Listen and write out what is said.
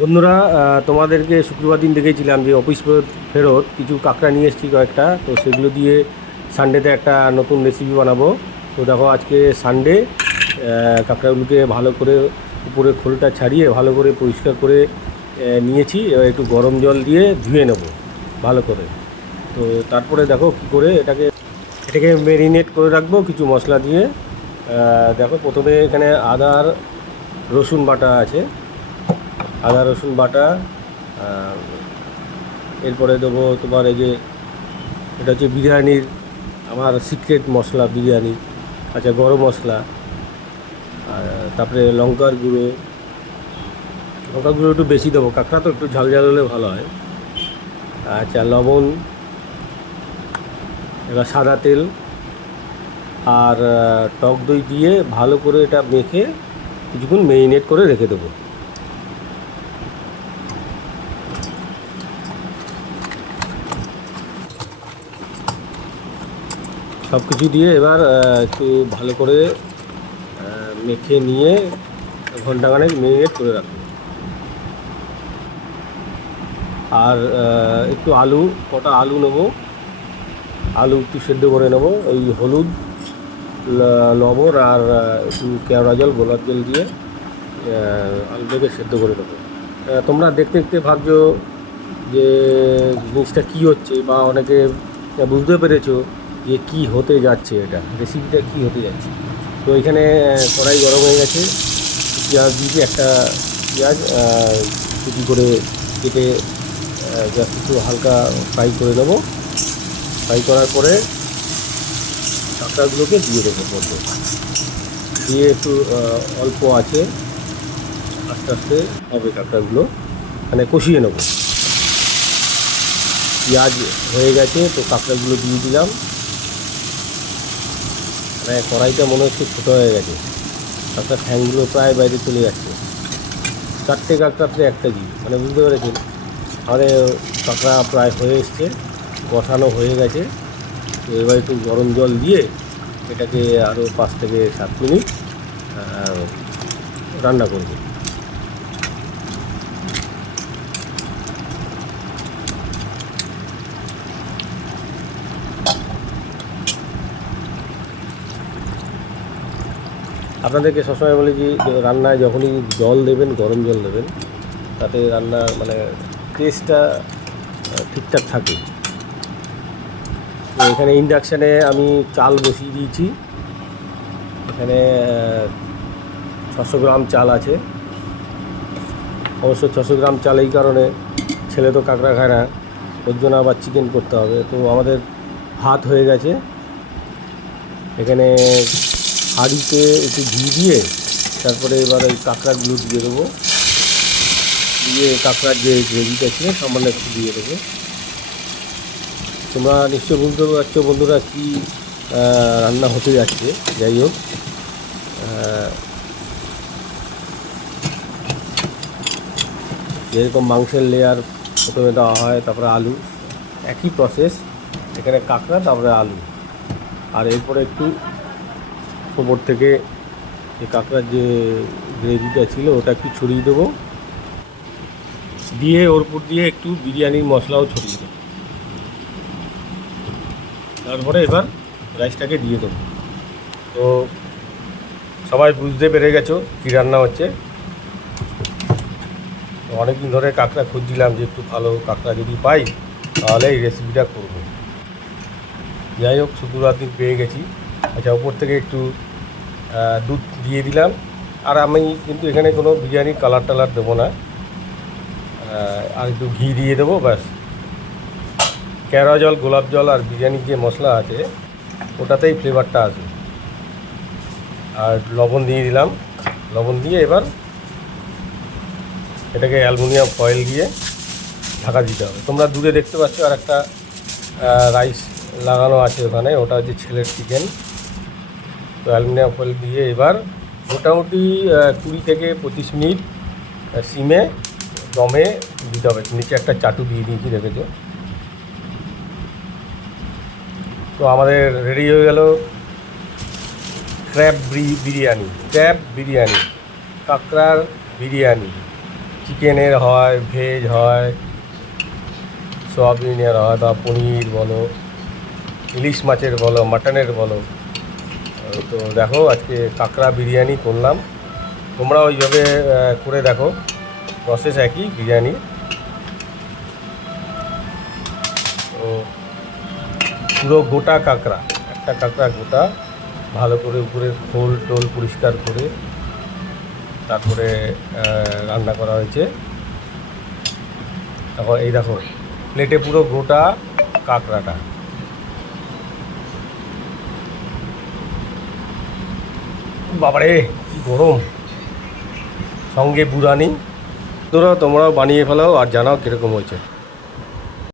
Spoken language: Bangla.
বন্ধুরা, তোমাদেরকে শুক্রবার দিন দেখেছিলাম যে অফিস ফেরত কিছু কাঁকড়া নিয়ে এসেছি কয়েকটা। তো সেগুলো দিয়ে সানডেতে একটা নতুন রেসিপি বানাবো। তো দেখো, আজকে সানডে। কাঁকড়াগুলোকে ভালো করে উপরে খোলটা ছাড়িয়ে ভালো করে পরিষ্কার করে নিয়েছি। এবার একটু গরম জল দিয়ে ধুয়ে নেব ভালো করে। তো তারপরে দেখো কী করে এটাকে ম্যারিনেট করে রাখবো কিছু মশলা দিয়ে। দেখো, প্রথমে এখানে আদা আর রসুন বাটা আছে, আদা রসুন বাটা। এরপরে দেবো তোমার এই যে, এটা হচ্ছে বিরিয়ানির আমার সিক্রেট মশলা, বিরিয়ানি। আচ্ছা, গরম মশলা। তারপরে লঙ্কার গুঁড়ো, লঙ্কার গুঁড়ো একটু বেশি দেবো, কাঁকড়া তো একটু ঝাল ঝাল হলে ভালো হয়। আচ্ছা, লবণ, এবার সাদা তেল আর টক দই দিয়ে ভালো করে এটা মেখে কিছুক্ষণ মেরিনেট করে রেখে দেবো। সব কিছু দিয়ে এবার একটু ভালো করে মেখে নিয়ে ঘন্টাখানেক মেরিনেট করে রাখবো। আর একটু আলু, কটা আলু নেবো, আলু একটু সেদ্ধ করে নেবো। ওই হলুদ, লবণ আর একটু কেওড়া জল, গোলাপ জল দিয়ে আলুটাকে সেদ্ধ করে নেবো। তোমরা দেখতে দেখতে ভাবছো যে জিনিসটা কী হচ্ছে, বা অনেকে বুঝতে পেরেছো যে কী হতে যাচ্ছে, এটা রেসিপিটা কী হতে যাচ্ছে। তো এখানে কড়াই গরম হয়ে গেছে, পেঁয়াজ দিয়েছি, একটা পেঁয়াজ কুচি করে কেটে জাস্ট একটু হালকা ফ্রাই করে নেবো। ফ্রাই করার পরে কাঁকড়াগুলোকে দিয়ে দেবো মধ্যে, দিয়ে একটু অল্প আছে আস্তে আস্তে হবে কাঁকড়াগুলো, মানে কষিয়ে নেবো। পেঁয়াজ হয়ে গেছে, তো কাঁকড়াগুলো দিয়ে দিলাম। মানে কড়াইটা মনে হচ্ছে ছোটো হয়ে গেছে, কাঁকড়ার ঠ্যাংগুলো প্রায় বাইরে চলে যাচ্ছে। 4টে কাঁকড়াতে 1 কেজি, মানে বুঝতে পেরেছেন। আমাদের কাঁকড়া প্রায় হয়ে এসছে, কষানো হয়ে গেছে। তো এবার একটু গরম জল দিয়ে এটাকে আরও 5 থেকে 7 মিনিট রান্না করব। আপনাদেরকে সবসময় বলি যে রান্নায় যখনই জল দেবেন, গরম জল দেবেন, তাতে রান্নার মানে টেস্টটা ঠিকঠাক থাকে। তো এখানে ইন্ডাকশানে আমি চাল বসিয়ে দিয়েছি। এখানে 600 গ্রাম চাল আছে। অবশ্য 600 গ্রাম চাল এই কারণে, ছেলে তো কাঁকড়া খায় না, ওর জন্য আবার চিকেন করতে হবে। তো আমাদের ভাত হয়ে গেছে। এখানে হাঁড়িতে একটু ঘি দিয়ে তারপরে এবার ওই কাঁকড়াগুলো দিয়ে দেবো, দিয়ে কাঁকড়ার যে গ্রেভিটা ছিল সামান্য একটু দিয়ে দেবো। তোমরা নিশ্চয়ই বুঝতে পারছো বন্ধুরা কী রান্না হতে যাচ্ছে। যাই হোক, যেরকম মাংসের লেয়ার প্রথমে দেওয়া হয়, তারপরে আলু, একই প্রসেস এখানে কাঁকড়া, তারপরে আলু। আর এরপরে একটু ওপর থেকে যে কাঁকড়ার যে গ্রেভিটা ছিল ওটা একটু ছড়িয়ে দেবো, দিয়ে ওর উপর দিয়ে একটু বিরিয়ানির মশলাও ছড়িয়ে দেবো। তারপরে এবার রাইসটাকে দিয়ে দেবো। তো সবাই বুঝতে পেরে গেছো কী রান্না হচ্ছে। তো অনেকদিন ধরে কাঁকড়া খুঁজছিলাম যে একটু ভালো কাঁকড়া যদি পাই তাহলে এই রেসিপিটা করব। যাই হোক, শুক্রবার দিন পেয়ে গেছি। আচ্ছা, ওপর থেকে একটু দুধ দিয়ে দিলাম। আর আমি কিন্তু এখানে কোনো বিরিয়ানির কালার টালার দেবো না, আর একটু ঘি দিয়ে দেবো, ব্যাস। কেওড়া জল, গোলাপ জল আর বিরিয়ানির যে মশলা আছে ওটাতেই ফ্লেভারটা আসবে। আর লবণ দিয়ে দিলাম, লবণ দিয়ে এবার এটাকে অ্যালুমিনিয়াম ফয়েল দিয়ে ঢাকা দিতে হবে। তোমরা দূরে দেখতে পাচ্ছ আর একটা রাইস লাগানো আছে ওখানে, ওটা হচ্ছে ছেলের চিকেন। তো অ্যালুমিনিয়াম ফয়েল দিয়ে এবার মোটামুটি 20 থেকে 25 মিনিট সিমে দমে দিতে হবে। নিচে একটা চাটু দিয়ে দিয়েছি, রেখেছো। তো আমাদের রেডি হয়ে গেল ক্র্যাব বিরিয়ানি, কাঁকড়ার বিরিয়ানি। চিকেনের হয়, ভেজ হয়, সোয়াবিনের হয়, বা পনির বলো, ইলিশ মাছের বলো, মাটনের বলো। তো দেখো আজকে কাঁকড়া বিরিয়ানি করলাম, তোমরা ওইভাবে করে দেখো, প্রসেস একই বিরিয়ানি। তো পুরো গোটা কাঁকড়া, একটা কাঁকড়া গোটা ভালো করে উপরে খোল টোল পরিষ্কার করে তারপরে রান্না করা হয়েছে। তারপর এই দেখো প্লেটে পুরো গোটা কাঁকড়াটা, বাবারে কি গরম, সঙ্গে বুড়ানি। তোমরাও বানিয়ে ফেলাও আর জানাও কীরকম হয়েছে।